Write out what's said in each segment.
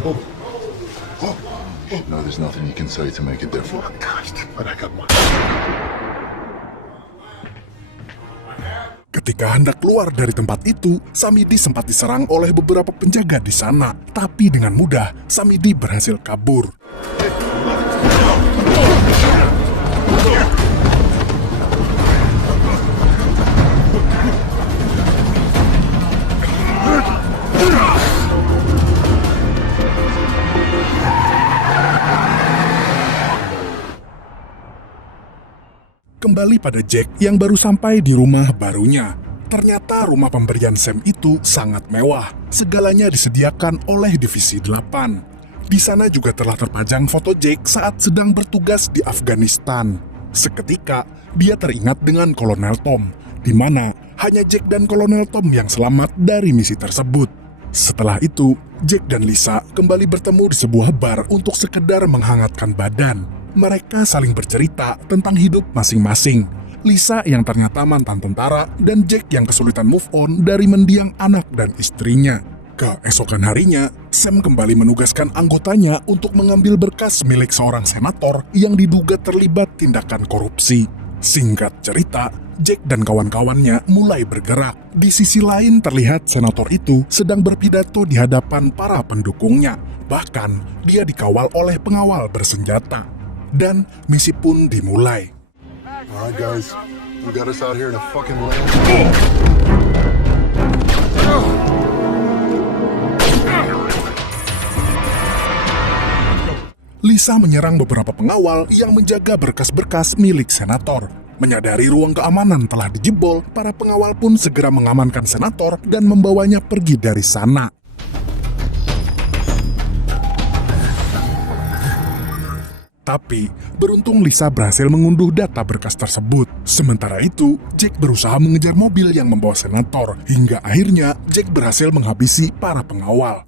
No, there's nothing you can say to make it different. But I got one. Ketika hendak keluar dari tempat itu, Samidi sempat diserang oleh beberapa penjaga di sana. Tapi dengan mudah, Samidi berhasil kabur. Kembali pada Jack yang baru sampai di rumah barunya. Ternyata rumah pemberian Sam itu sangat mewah. Segalanya disediakan oleh Divisi 8. Di sana juga telah terpajang foto Jack saat sedang bertugas di Afghanistan. Seketika, dia teringat dengan Kolonel Tom, di mana hanya Jack dan Kolonel Tom yang selamat dari misi tersebut. Setelah itu, Jack dan Lisa kembali bertemu di sebuah bar untuk sekedar menghangatkan badan. Mereka saling bercerita tentang hidup masing-masing. Lisa yang ternyata mantan tentara dan Jack yang kesulitan move on dari mendiang anak dan istrinya. Keesokan harinya, Sam kembali menugaskan anggotanya untuk mengambil berkas milik seorang senator yang diduga terlibat tindakan korupsi. Singkat cerita, Jack dan kawan-kawannya mulai bergerak. Di sisi lain terlihat senator itu sedang berpidato di hadapan para pendukungnya. Bahkan, dia dikawal oleh pengawal bersenjata. Dan misi pun dimulai. Alright guys, you got us out here in a fucking lane. Lisa menyerang beberapa pengawal yang menjaga berkas-berkas milik senator. Menyadari ruang keamanan telah dijebol, para pengawal pun segera mengamankan senator dan membawanya pergi dari sana. Tapi, beruntung Lisa berhasil mengunduh data berkas tersebut. Sementara itu, Jack berusaha mengejar mobil yang membawa senator, hingga akhirnya Jack berhasil menghabisi para pengawal.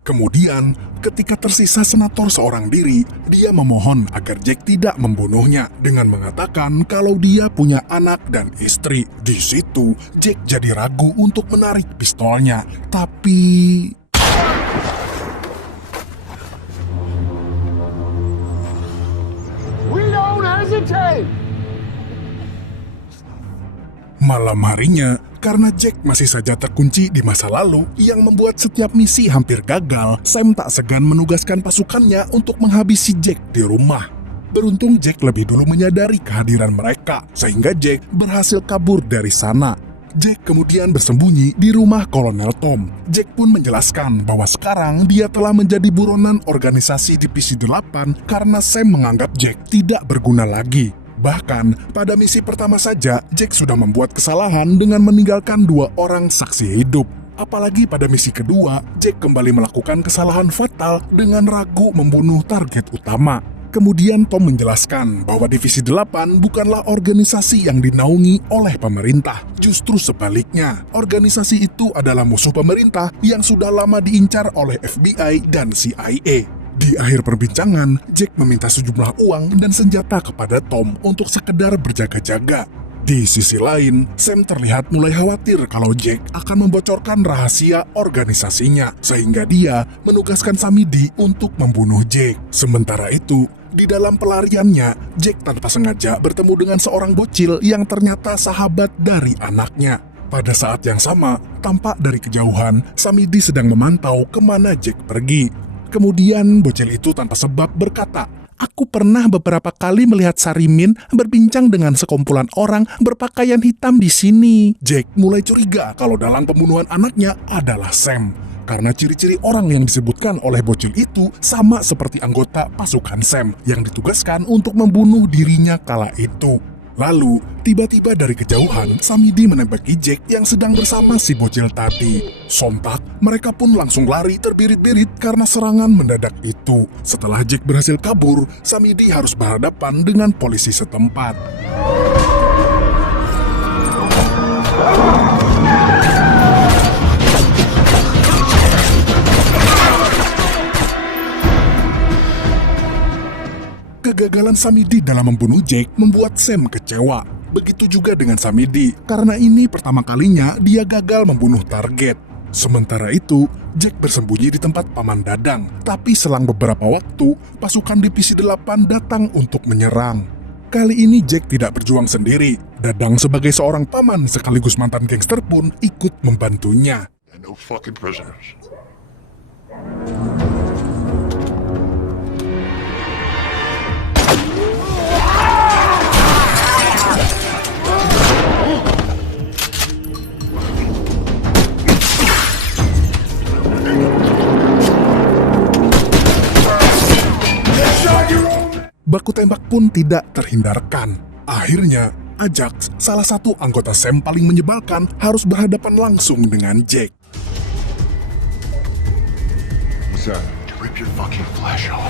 Kemudian, ketika tersisa senator seorang diri, dia memohon agar Jack tidak membunuhnya dengan mengatakan kalau dia punya anak dan istri. Di situ, Jack jadi ragu untuk menarik pistolnya. Tapi We don't hesitate. malam harinya, karena Jack masih saja terkunci di masa lalu yang membuat setiap misi hampir gagal, Sam tak segan menugaskan pasukannya untuk menghabisi Jack di rumah. Beruntung Jack lebih dulu menyadari kehadiran mereka, sehingga Jack berhasil kabur dari sana. Jack kemudian bersembunyi di rumah Kolonel Tom. Jack pun menjelaskan bahwa sekarang dia telah menjadi buronan organisasi Divisi 8 karena Sam menganggap Jack tidak berguna lagi. Bahkan, pada misi pertama saja, Jack sudah membuat kesalahan dengan meninggalkan 2 orang saksi hidup. Apalagi pada misi kedua, Jack kembali melakukan kesalahan fatal dengan ragu membunuh target utama. Kemudian Tom menjelaskan bahwa Divisi 8 bukanlah organisasi yang dinaungi oleh pemerintah. Justru sebaliknya, organisasi itu adalah musuh pemerintah yang sudah lama diincar oleh FBI dan CIA. Di akhir perbincangan, Jack meminta sejumlah uang dan senjata kepada Tom untuk sekedar berjaga-jaga. Di sisi lain, Sam terlihat mulai khawatir kalau Jack akan membocorkan rahasia organisasinya, sehingga dia menugaskan Samidi untuk membunuh Jack. Sementara itu, di dalam pelariannya, Jack tanpa sengaja bertemu dengan seorang bocil yang ternyata sahabat dari anaknya. Pada saat yang sama, tampak dari kejauhan, Samidi sedang memantau kemana Jack pergi. Kemudian bocil itu tanpa sebab berkata, "Aku pernah beberapa kali melihat Sarimin berbincang dengan sekumpulan orang berpakaian hitam di sini." Jack mulai curiga kalau dalang pembunuhan anaknya adalah Sam. Karena ciri-ciri orang yang disebutkan oleh bocil itu sama seperti anggota pasukan Sam yang ditugaskan untuk membunuh dirinya kala itu. Lalu, tiba-tiba dari kejauhan, Samidi menembaki Jack yang sedang bersama si bocil tadi. Sontak, mereka pun langsung lari terbirit-birit karena serangan mendadak itu. Setelah Jack berhasil kabur, Samidi harus berhadapan dengan polisi setempat. Kegagalan Samidi dalam membunuh Jack membuat Sam kecewa. Begitu juga dengan Samidi, karena ini pertama kalinya dia gagal membunuh target. Sementara itu, Jack bersembunyi di tempat Paman Dadang, tapi selang beberapa waktu, pasukan Divisi 8 datang untuk menyerang. Kali ini Jack tidak berjuang sendiri. Dadang sebagai seorang paman sekaligus mantan gangster pun ikut membantunya. And no fucking prisoners. Baku tembak pun tidak terhindarkan. Akhirnya, Ajax, salah satu anggota Sam paling menyebalkan, harus berhadapan langsung dengan Jack. What's that? To rip your fucking flesh off.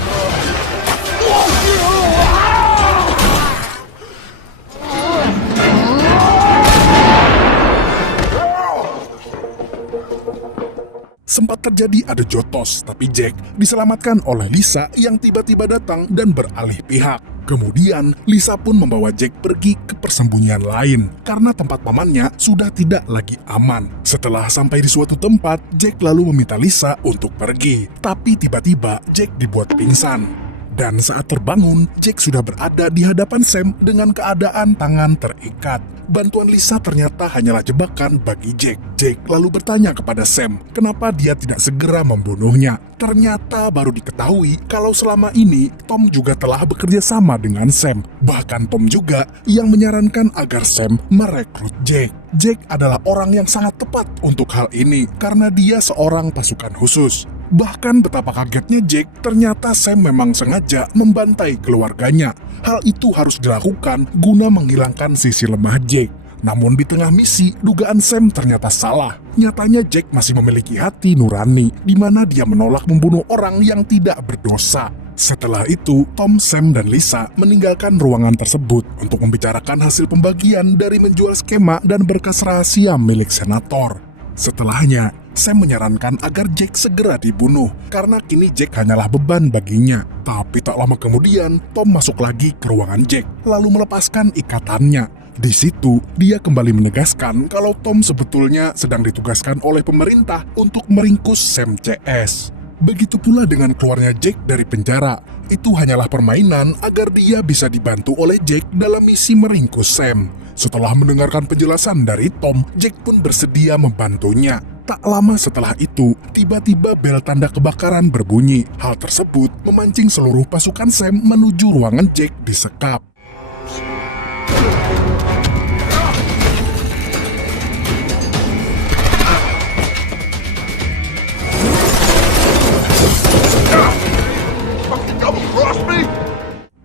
Sempat terjadi adu jotos, tapi Jack diselamatkan oleh Lisa yang tiba-tiba datang dan beralih pihak. Kemudian, Lisa pun membawa Jack pergi ke persembunyian lain karena tempat pamannya sudah tidak lagi aman. Setelah sampai di suatu tempat, Jack lalu meminta Lisa untuk pergi. Tapi tiba-tiba Jack dibuat pingsan. Dan saat terbangun, Jack sudah berada di hadapan Sam dengan keadaan tangan terikat. Bantuan Lisa ternyata hanyalah jebakan bagi Jack. Jack lalu bertanya kepada Sam, kenapa dia tidak segera membunuhnya. Ternyata baru diketahui kalau selama ini Tom juga telah bekerja sama dengan Sam. Bahkan Tom juga yang menyarankan agar Sam merekrut Jack. Jack adalah orang yang sangat tepat untuk hal ini karena dia seorang pasukan khusus. Bahkan betapa kagetnya Jack, ternyata Sam memang sengaja membantai keluarganya. Hal itu harus dilakukan guna menghilangkan sisi lemah Jack. Namun di tengah misi, dugaan Sam ternyata salah. Nyatanya Jack masih memiliki hati nurani, di mana dia menolak membunuh orang yang tidak berdosa. Setelah itu, Tom, Sam, dan Lisa meninggalkan ruangan tersebut untuk membicarakan hasil pembagian dari menjual skema dan berkas rahasia milik senator. Setelahnya, Sam menyarankan agar Jack segera dibunuh karena kini Jack hanyalah beban baginya. Tapi tak lama kemudian, Tom masuk lagi ke ruangan Jack lalu melepaskan ikatannya. Di situ, dia kembali menegaskan kalau Tom sebetulnya sedang ditugaskan oleh pemerintah untuk meringkus Sam CS. Begitu pula dengan keluarnya Jack dari penjara. Itu hanyalah permainan agar dia bisa dibantu oleh Jack dalam misi meringkus Sam. Setelah mendengarkan penjelasan dari Tom, Jack pun bersedia membantunya. Tak lama setelah itu, tiba-tiba bel tanda kebakaran berbunyi. Hal tersebut memancing seluruh pasukan Sam menuju ruangan Jack disekap.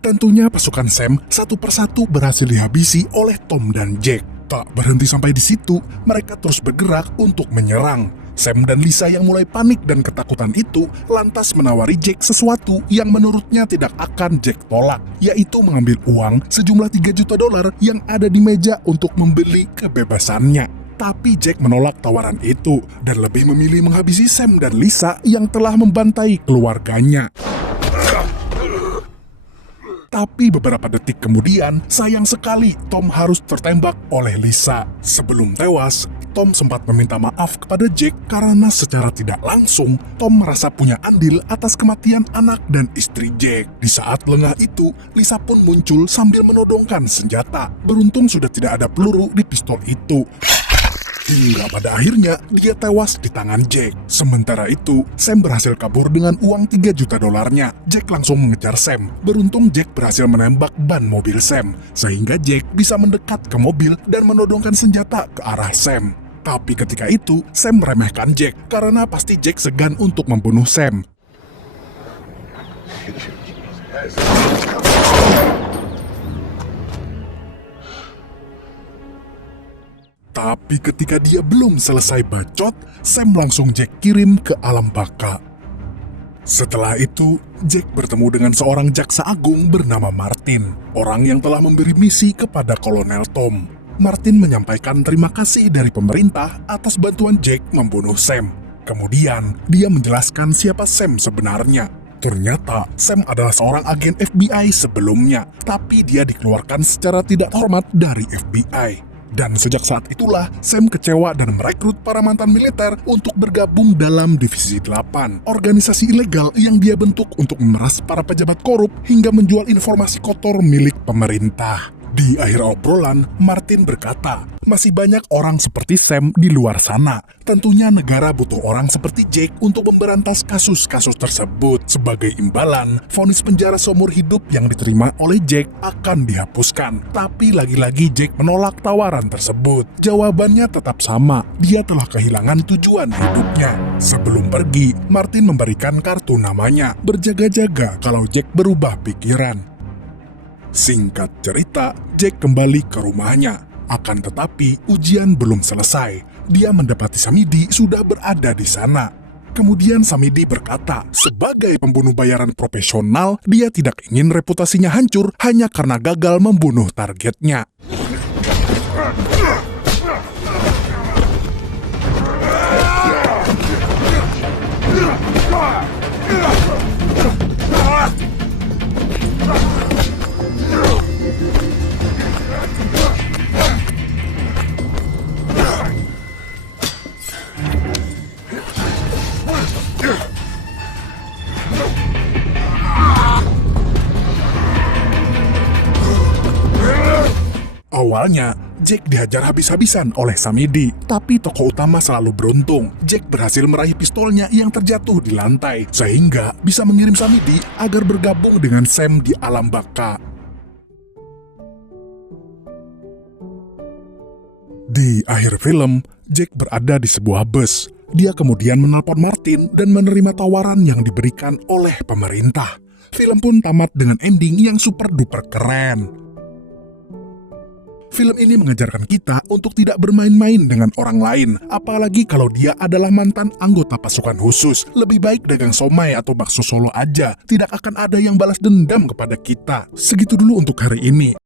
Tentunya pasukan Sam satu persatu berhasil dihabisi oleh Tom dan Jack. Tak berhenti sampai di situ, mereka terus bergerak untuk menyerang. Sam dan Lisa yang mulai panik dan ketakutan itu lantas menawari Jack sesuatu yang menurutnya tidak akan Jack tolak, yaitu mengambil uang sejumlah $3 juta yang ada di meja untuk membeli kebebasannya. Tapi Jack menolak tawaran itu dan lebih memilih menghabisi Sam dan Lisa yang telah membantai keluarganya. Tapi beberapa detik kemudian, sayang sekali Tom harus tertembak oleh Lisa. Sebelum tewas, Tom sempat meminta maaf kepada Jack karena secara tidak langsung, Tom merasa punya andil atas kematian anak dan istri Jack. Di saat lengah itu, Lisa pun muncul sambil menodongkan senjata. Beruntung sudah tidak ada peluru di pistol itu. Hingga pada akhirnya dia tewas di tangan Jack. Sementara itu, Sam berhasil kabur dengan uang $3 juta. Jack langsung mengejar Sam. Beruntung Jack berhasil menembak ban mobil Sam, sehingga Jack bisa mendekat ke mobil dan menodongkan senjata ke arah Sam. Tapi ketika itu, Sam meremehkan Jack karena pasti Jack segan untuk membunuh Sam. Tapi ketika dia belum selesai bacot, Sam langsung Jack kirim ke alam baka. Setelah itu, Jack bertemu dengan seorang jaksa agung bernama Martin, orang yang telah memberi misi kepada Kolonel Tom. Martin menyampaikan terima kasih dari pemerintah atas bantuan Jack membunuh Sam. Kemudian, dia menjelaskan siapa Sam sebenarnya. Ternyata Sam adalah seorang agen FBI sebelumnya, tapi dia dikeluarkan secara tidak hormat dari FBI. Dan sejak saat itulah, Sam kecewa dan merekrut para mantan militer untuk bergabung dalam Divisi 8, organisasi ilegal yang dia bentuk untuk memeras para pejabat korup hingga menjual informasi kotor milik pemerintah. Di akhir obrolan, Martin berkata, masih banyak orang seperti Sam di luar sana. Tentunya negara butuh orang seperti Jake untuk memberantas kasus-kasus tersebut. Sebagai imbalan, vonis penjara seumur hidup yang diterima oleh Jake akan dihapuskan. Tapi lagi-lagi Jake menolak tawaran tersebut. Jawabannya tetap sama, dia telah kehilangan tujuan hidupnya. Sebelum pergi, Martin memberikan kartu namanya, berjaga-jaga kalau Jake berubah pikiran. Singkat cerita, Jake kembali ke rumahnya. Akan tetapi, ujian belum selesai. Dia mendapati Samidi sudah berada di sana. Kemudian Samidi berkata, sebagai pembunuh bayaran profesional, dia tidak ingin reputasinya hancur hanya karena gagal membunuh targetnya. Awalnya, Jake dihajar habis-habisan oleh Samidi, tapi tokoh utama selalu beruntung. Jake berhasil meraih pistolnya yang terjatuh di lantai, sehingga bisa mengirim Samidi agar bergabung dengan Sam di alam baka. Di akhir film, Jake berada di sebuah bus. Dia kemudian menelpon Martin dan menerima tawaran yang diberikan oleh pemerintah. Film pun tamat dengan ending yang super duper keren. Film ini mengajarkan kita untuk tidak bermain-main dengan orang lain, apalagi kalau dia adalah mantan anggota pasukan khusus. Lebih baik dagang somai atau bakso Solo aja, tidak akan ada yang balas dendam kepada kita. Segitu dulu untuk hari ini.